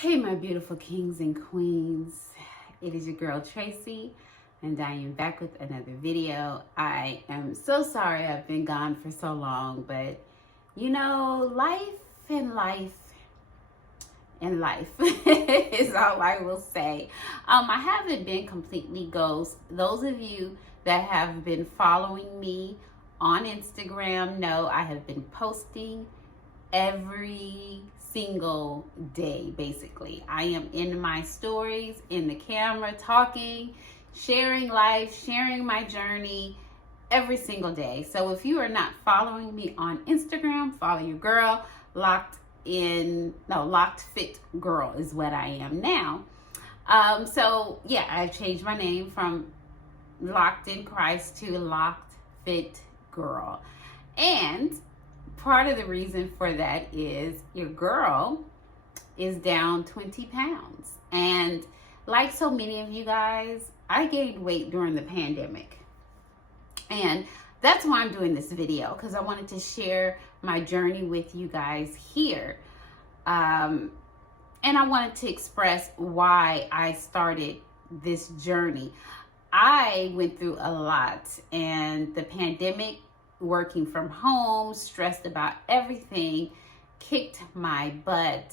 Hey, my beautiful kings and queens. It is your girl Tracy, and I am back with another video. I am so sorry I've been gone for so long, but you know, life is all I will say. I haven't been completely ghost. Those of you that have been following me on Instagram know I have been posting every single day. Basically, I am in my stories, in the camera, talking, sharing life, sharing my journey every single day. So if you are not following me on Instagram, follow your girl. LocdFitGirl is what I am now. So yeah, I've changed my name from Locked in Christ to LocdFitGirl. And part of the reason for that is your girl is down 20 pounds. And like so many of you guys, I gained weight during the pandemic. And that's why I'm doing this video, because I wanted to share my journey with you guys here. And I wanted to express why I started this journey. I went through a lot, and the pandemic, working from home, stressed about everything, kicked my butt.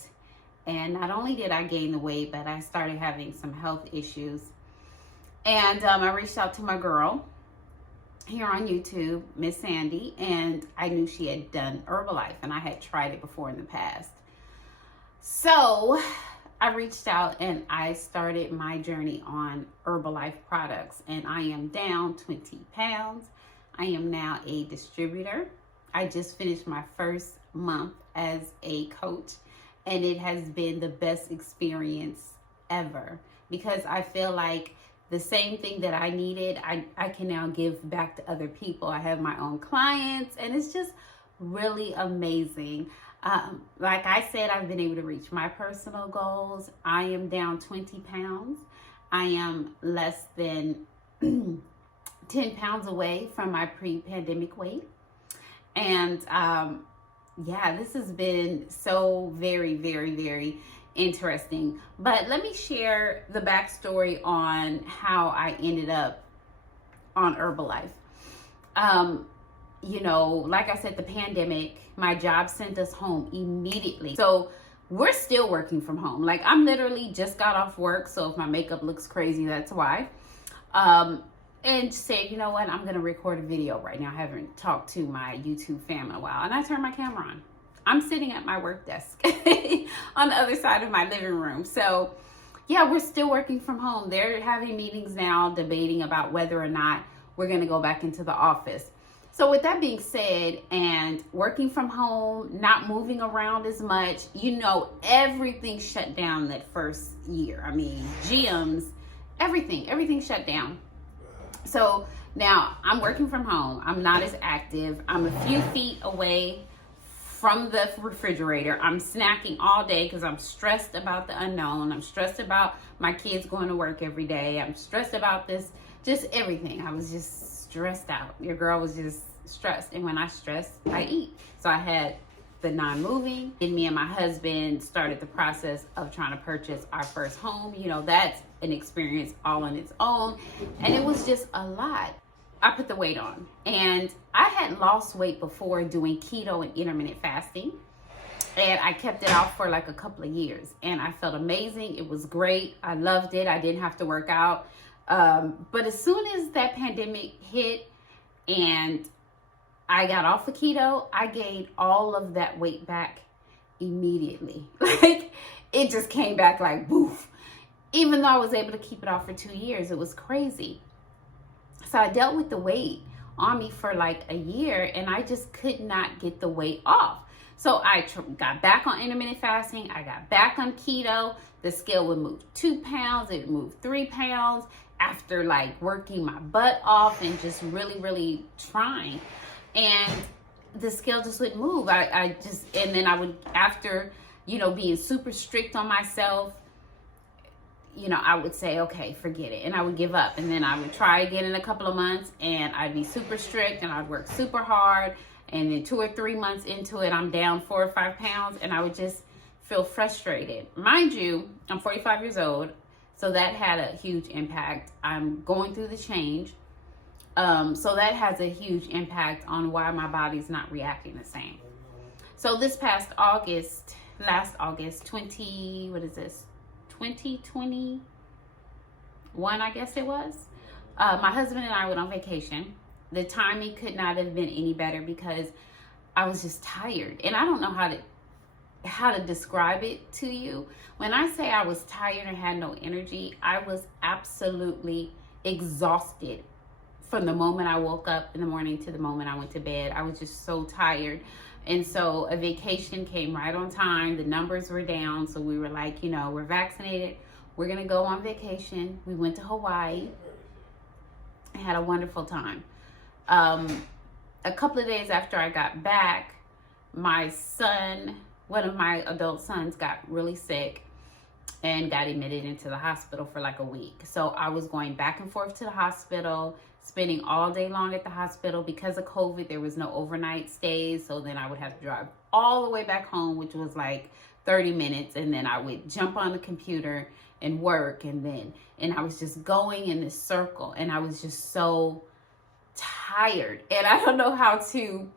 And not only did I gain the weight, but I started having some health issues. And I reached out to my girl here on YouTube, Miss Sandy, and I knew she had done Herbalife, and I had tried it before in the past. So I reached out and I started my journey on Herbalife products, and I am down 20 pounds. I am now a distributor. I just finished my first month as a coach, and it has been the best experience ever, because I feel like the same thing that I needed, I can now give back to other people. I have my own clients, and it's just really amazing. Like I said, I've been able to reach my personal goals. I am down 20 pounds. I am less than 10 pounds away from my pre-pandemic weight. And yeah, this has been so very, very, very interesting. But let me share the backstory on how I ended up on Herbalife. You know, like I said, the pandemic, my job sent us home immediately. So we're still working from home. Like, I'm literally just got off work. So if my makeup looks crazy, that's why. And said, you know what, I'm gonna record a video right now. I haven't talked to my YouTube fam in a while. And I turned my camera on. I'm sitting at my work desk on the other side of my living room. So yeah, we're still working from home. They're having meetings now, debating about whether or not we're gonna go back into the office. So with that being said, and working from home, not moving around as much, you know, everything shut down that first year. I mean, gyms, everything shut down. So now I'm working from home. I'm not as active. I'm a few feet away from the refrigerator. I'm snacking all day because I'm stressed about the unknown. I'm stressed about my kids going to work every day. I'm stressed about this, just everything. I was just stressed out. Your girl was just stressed. And when I stress, I eat. So I had the non-moving, and me and my husband started the process of trying to purchase our first home. You know, that's an experience all on its own, and it was just a lot. I put the weight on, and I had lost weight before doing keto and intermittent fasting, and I kept it off for like a couple of years, and I felt amazing. It was great. I loved it. I didn't have to work out. But as soon as that pandemic hit and I got off of keto, I gained all of that weight back immediately. Like, it just came back like boof. Even though I was able to keep it off for 2 years, it was crazy. So I dealt with the weight on me for like a year, and I just could not get the weight off. So I got back on intermittent fasting. I got back on keto. The scale would move 2 pounds. It would move 3 pounds after like working my butt off and just really, really trying. And the scale just wouldn't move. And then I would, after, you know, being super strict on myself, you know, I would say, okay, forget it. And I would give up. And then I would try again in a couple of months, and I'd be super strict, and I'd work super hard. And then 2 or 3 months into it, I'm down 4 or 5 pounds, and I would just feel frustrated. Mind you, I'm 45 years old, so that had a huge impact. I'm going through the change. So that has a huge impact on why my body's not reacting the same. So this past August, last August, 2021, I guess it was, my husband and I went on vacation. The timing could not have been any better because I was just tired. And I don't know how to describe it to you. When I say I was tired and had no energy, I was absolutely exhausted from the moment I woke up in the morning to the moment I went to bed. I was just so tired. And so a vacation came right on time. The numbers were down. So we were like, you know, we're vaccinated. We're going to go on vacation. We went to Hawaii. I had a wonderful time. A couple of days after I got back, my son, one of my adult sons, got really sick and got admitted into the hospital for like a week. So I was going back and forth to the hospital, spending all day long at the hospital. Because of COVID, there was no overnight stays. So then I would have to drive all the way back home, which was like 30 minutes. And then I would jump on the computer and work. And I was just going in this circle. And I was just so tired. And I don't know how to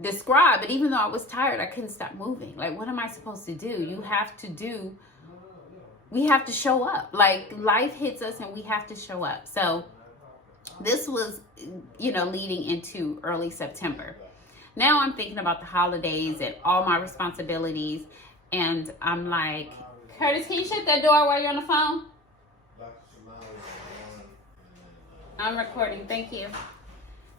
describe it. Even though I was tired, I couldn't stop moving. Like, what am I supposed to do? We have to show up. Like, life hits us and we have to show up. So this was, you know, leading into early September. Now I'm thinking about the holidays and all my responsibilities. And I'm like, Curtis, can you shut that door while you're on the phone? I'm recording. Thank you.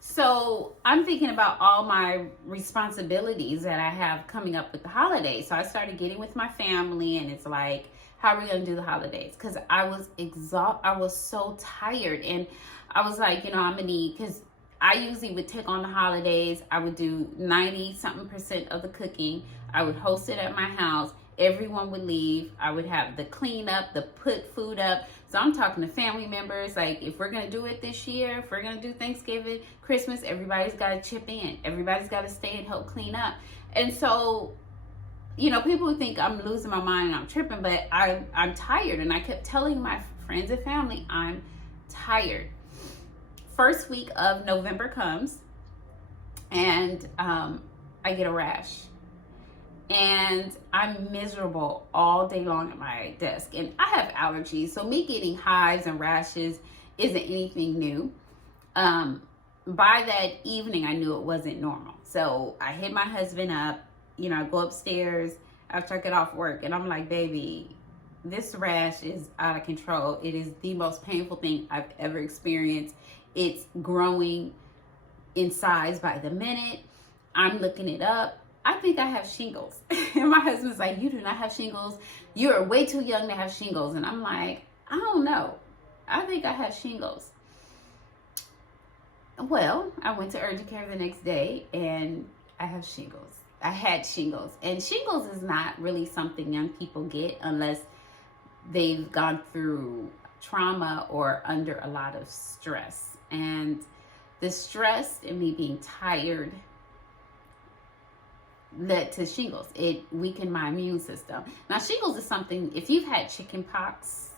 So I'm thinking about all my responsibilities that I have coming up with the holidays. So I started getting with my family, and it's like, how are we going to do the holidays? Because I was exhausted. I was so tired. And I was like, you know, I'm going to need, because I usually would take on the holidays. I would do 90-something% of the cooking. I would host it at my house. Everyone would leave. I would have the cleanup, the put food up. So I'm talking to family members, like, if we're going to do it this year, if we're going to do Thanksgiving, Christmas, everybody's got to chip in. Everybody's got to stay and help clean up. And so, you know, people would think I'm losing my mind and I'm tripping, but I'm tired. And I kept telling my friends and family, I'm tired. First week of November comes, and I get a rash. And I'm miserable all day long at my desk. And I have allergies, so me getting hives and rashes isn't anything new. By that evening, I knew it wasn't normal. So I hit my husband up. You know, I go upstairs after I get off work, and I'm like, baby, this rash is out of control. It is the most painful thing I've ever experienced. It's growing in size by the minute. I'm looking it up. I think I have shingles. And my husband's like, you do not have shingles. You are way too young to have shingles. And I'm like, I don't know. I think I have shingles. Well, I went to urgent care the next day, and I have shingles. I had shingles. And shingles is not really something young people get unless they've gone through trauma or under a lot of stress. And the stress and me being tired led to shingles. It weakened my immune system. Now, shingles is something, if you've had chicken pox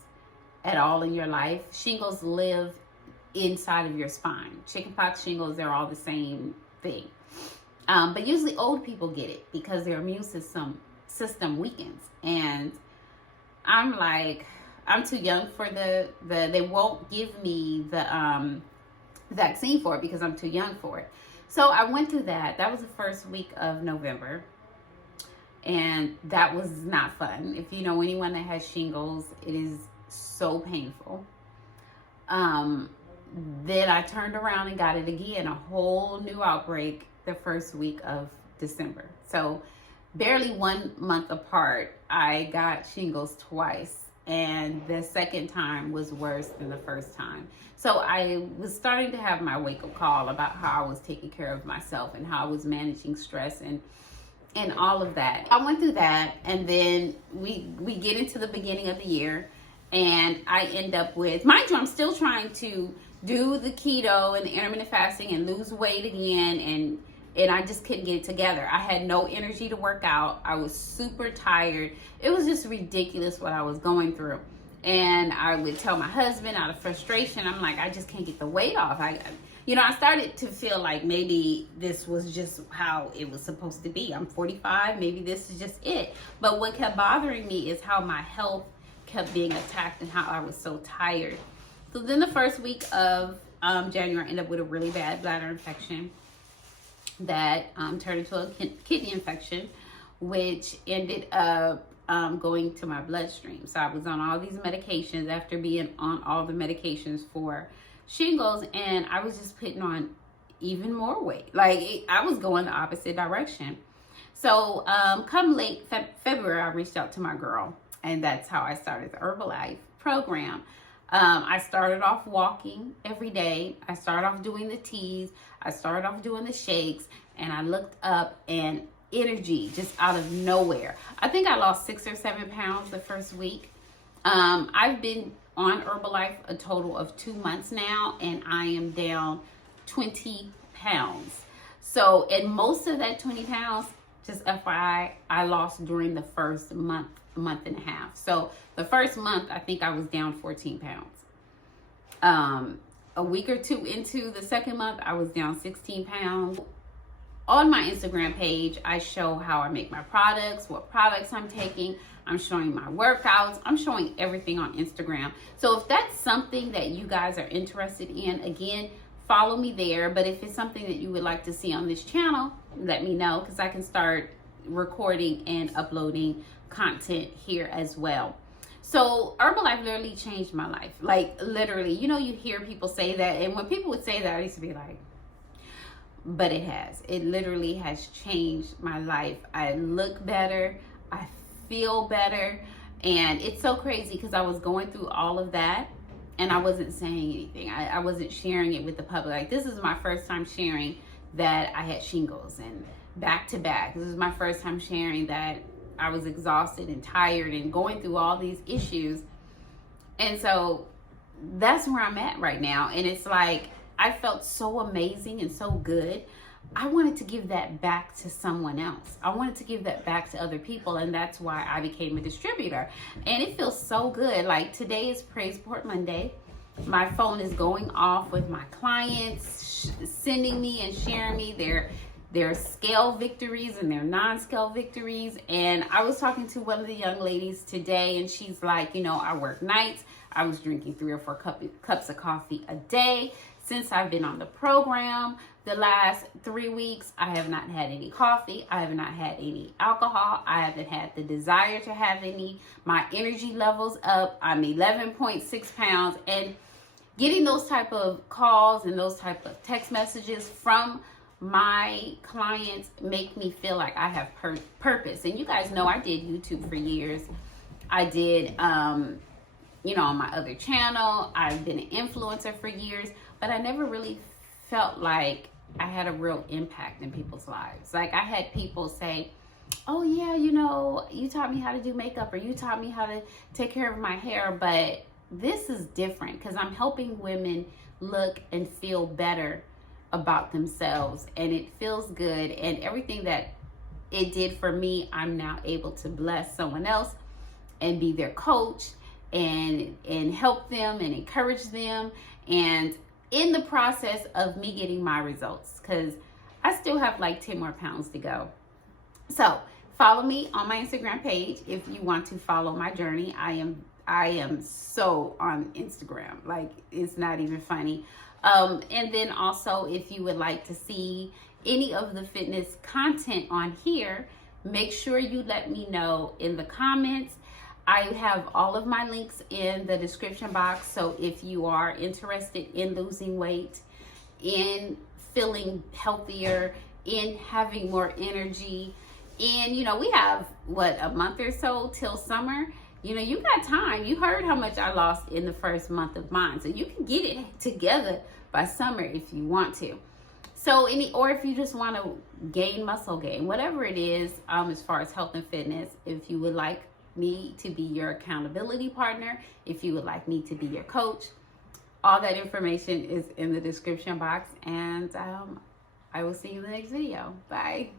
at all in your life, shingles live inside of your spine. Chicken pox, shingles, they're all the same thing. But usually old people get it because their immune system weakens. And I'm like, I'm too young for they won't give me the vaccine for it because I'm too young for it. So I went through that. That was the first week of November. And that was not fun. If you know anyone that has shingles, it is so painful. Then I turned around and got it again, a whole new outbreak the first week of December. So barely 1 month apart, I got shingles twice. And the second time was worse than the first time. So I was starting to have my wake-up call about how I was taking care of myself and how I was managing stress and all of that. I went through that, and then we get into the beginning of the year, and I end up with, mind you, I'm still trying to do the keto and the intermittent fasting and lose weight again and I just couldn't get it together. I had no energy to work out. I was super tired. It was just ridiculous what I was going through. And I would tell my husband out of frustration, I'm like, I just can't get the weight off. I started to feel like maybe this was just how it was supposed to be. I'm 45, maybe this is just it. But what kept bothering me is how my health kept being attacked and how I was so tired. So then the first week of January, I ended up with a really bad bladder infection that turned into a kidney infection, which ended up going to my bloodstream. So I was on all these medications after being on all the medications for shingles, and I was just putting on even more weight. Like I was going the opposite direction. So come late February, I reached out to my girl, and that's how I started the Herbalife program. I started off walking every day. I started off doing the teas. I started off doing the shakes, and I looked up and energy just out of nowhere. I think I lost 6 or 7 pounds the first week. I've been on Herbalife a total of 2 months now, and I am down 20 pounds. So, and most of that 20 pounds, just FYI, I lost during the first month and a half. So the first month, I think I was down 14 pounds. A week or two into the second month, I was down 16 pounds. On my Instagram page, I show how I make my products, what products I'm taking. I'm showing my workouts. I'm showing everything on Instagram. So if that's something that you guys are interested in, again, follow me there. But if it's something that you would like to see on this channel, let me know, because I can start recording and uploading content here as well. So Herbalife literally changed my life. Like literally, you hear people say that, and when people would say that, I used to be like, but it has. It literally has changed my life. I look better. I feel better. And it's so crazy because I was going through all of that and I wasn't saying anything. I wasn't sharing it with the public. Like, this is my first time sharing that I had shingles and back to back. This is my first time sharing that I was exhausted and tired and going through all these issues. And so that's where I'm at right now. And it's like, I felt so amazing and so good. I wanted to give that back to someone else. I wanted to give that back to other people, and that's why I became a distributor. And it feels so good. Like, today is Praise Report Monday. My phone is going off with my clients sending me and sharing me their scale victories and their non-scale victories. And I was talking to one of the young ladies today, and she's like, I work nights. I was drinking 3 or 4 cups of coffee a day. Since I've been on the program, the last 3 weeks, I have not had any coffee. I have not had any alcohol. I haven't had the desire to have any. My energy levels up. I'm 11.6 pounds. And getting those type of calls and those type of text messages from my clients make me feel like I have purpose. And you guys know I did YouTube for years. I did, on my other channel. I've been an influencer for years. But I never really felt like I had a real impact in people's lives. Like, I had people say, oh yeah, you taught me how to do makeup, or you taught me how to take care of my hair. But this is different because I'm helping women look and feel better about themselves. And it feels good. And everything that it did for me, I'm now able to bless someone else and be their coach and help them and encourage them. And in the process of me getting my results, because I still have like 10 more pounds to go. So follow me on my Instagram page if you want to follow my journey. I am so on Instagram, like, it's not even funny. And then also, if you would like to see any of the fitness content on here, make sure you let me know in the comments. I have all of my links in the description box. So if you are interested in losing weight, in feeling healthier, in having more energy, and we have a month or so till summer. You got time. You heard how much I lost in the first month of mine. So you can get it together by summer if you want to. So or if you just want to gain muscle gain, whatever it is, as far as health and fitness, if you would like me to be your accountability partner, if you would like me to be your coach, all that information is in the description box. And I will see you in the next video. Bye.